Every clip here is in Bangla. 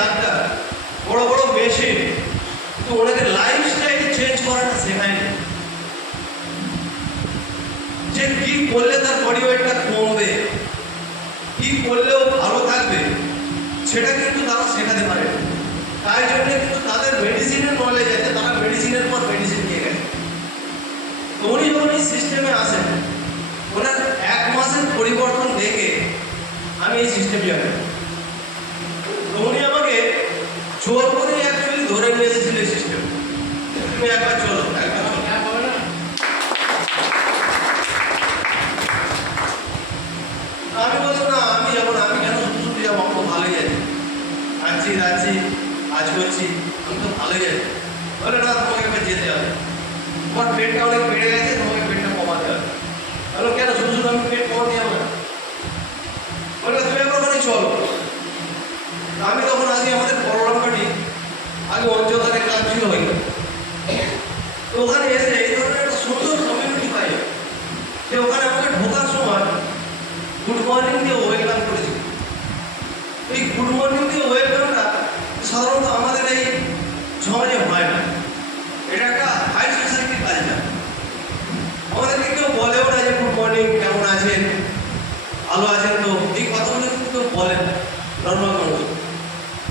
ডাক্তার, বড় বড় মেশিন, তো ওনাদের লাইফস্টাইল চেঞ্জ করাটা শেখায়নি। যে কি করলে তার বডি ওয়েটটা কমবে, কি করলেও ভালো থাকবে, সেটা কিন্তু তারা শেখাতে পারে। তাই জন্য কিন্তু তাদের মেডিসিনের নলেজ আছে, তারা মেডিসিনের পর মেডিসিন নিয়ে গেছে। তো উনি যখন এই সিস্টেমে আসেন, ওনার 1 মাসের পরিবর্তন দেখে আমি এই সিস্টেমে যাবো। তো উনি আমাকে জোর করে অ্যাকচুয়ালি ধরে নিয়ে এসেছিল এই সিস্টেম। তুমি একবার চলো, একবার চলো। আমি বললাম না, আমি যাবো না, আমি কেন শুধু যাবো, আমি তো ভালোই আছি, যাচ্ছি আজ করছি, আমি তো ভালোই আছি। বলে না, তোমাকে একবার যেতে হবে, তোমার পেটটা অনেক বেড়ে গেছে, তোমাকে পেটটা কমাতে হবে। বলো কেন, শুধু শুধু আমি পেট কমাতে যাবো না? বলে তুমি একবার ওখানে চলো। আমি তখন আগে আমাদের বড়রামবাটি আগে অঞ্চলের ক্লাব ছিল হইল, তো ওখানে এসে এই ধরনের একটা সুন্দর কমিউনিটি পাই, যে ওখানে আমাকে ঢোকার সময় গুড মর্নিং দিয়ে ওয়েলকাম করেছি। এই গুড মর্নিং দিয়ে ওয়েলকামটা সাধারণত আমাদের এই সমাজে হয় না, এটা একটা হাই সোসাইটির কালচার। আমাদেরকে কেউ বলেও না যে গুড মর্নিং, কেমন আছেন, ভালো আছেন তো, এই কথাগুলো কিন্তু কেউ বলেন নর্মাল মানুষ।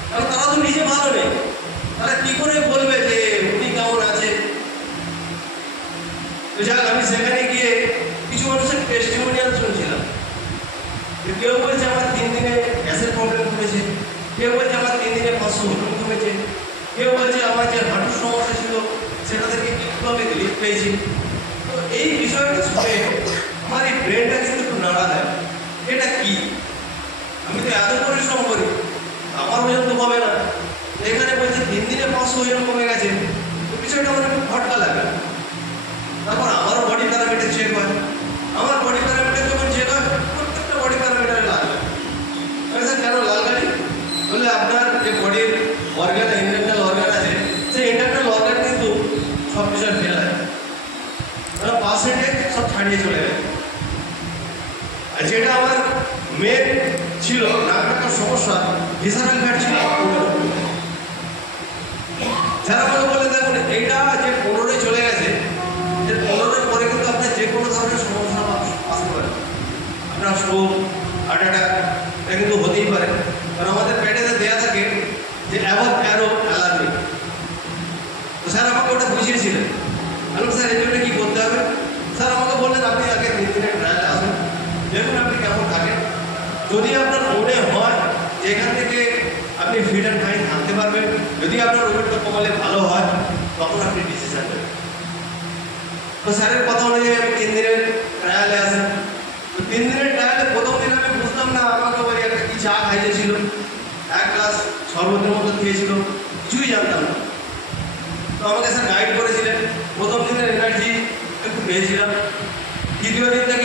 কারণ তারা তো নিজে ভালো নেই, তারা কি করে বলবে যে উনি কেমন আছে? তো যাক, আমি সেখানে গিয়ে কিছু মানুষের টেস্টিমোনিয়াল শুনছিলাম। কেউ বলছে আমার 3 দিনে গ্যাসের প্রবলেম কমেছে, কেউ বলছে আমার 3 দিনে 500 হজম কমেছে, কেউ বলছে আমার যে হাঁটুর সমস্যা ছিল সেটা থেকে একটু আমি রিলিফ পেয়েছি। তো এই বিষয়টা শুনে আমার এই ব্রেনটা কিন্তু একটু নাড়া দেয়, এটা কি? আমি তো এত পরিশ্রম করি, আমার ওজন তো কমে না, এখানে বলছে 3 দিনে 500 ওজন কমে গেছে। তো বিষয়টা আমার একটু খটকা লাগে। তারপর আমারও বডি প্যারামিটার চেক হয়, আমার বডি প্যারামিটার যখন চেক হয়, প্রত্যেকটা বডি প্যারামিটারে লাল গাড়ি। স্যার কেন লাল গাড়ি? বলে আপনার যে বডির অর্গান, ইন্টারনাল অর্গান আছে, সেই ইন্টারনাল অর্গান কিন্তু সব বিষয় ফেল আছে, তারা পার্সেন্টেজ সব ছাড়িয়ে চলে গেছে। আর যেটা আমার মেন ছিল নাক ডাকার সমস্যা, ভিসারাল ফ্যাট ছিল 15। যারা আমাকে বলে দেখুন এইটা যে 15 চলে গেছে, যে 15 পরে কিন্তু আপনার যে কোনো ধরনের সমস্যা আসতে পারে, আপনার স্ট্রোক, হার্ট অ্যাটাক, এটা কিন্তু হতেই পারে। কারণ আমাদের পেটেতে দেওয়া থাকে যে অ্যাভাব অ্যারো অ্যালার্মি। তো স্যার আমাকে ওটা বুঝিয়েছিলেন। বললাম স্যার এই জন্য কী করতে হবে? স্যার আমাকে বললেন আপনি আগে 3 দিনের ট্রায়ালে আসুন, দেখুন আপনি কেমন থাকেন। যদি আপনার মনে হয় যে এখান থেকে আপনি ফিট অ্যান্ড ফাইন থাকতে পারবেন, যদি আপনার ওয়েটটা কমালে ভালো হয়, তখন আপনি ডিসিশন নেবেন। তো স্যারের কথা অনুযায়ী আমি 3 দিনের ট্রায়ালে আসেন। তো 3 দিনের ট্রায়ালে প্রথম দিন আমি বুঝতাম না, আমাকে ওই একটা কি চা খাইয়েছিল, 1 গ্লাস শরবতের মতো দিয়েছিল, কিছুই জানতাম না। তো আমাকে স্যার গাইড করেছিলেন, প্রথম দিনের এনার্জি একটু পেয়েছিলাম। দ্বিতীয় দিন থেকে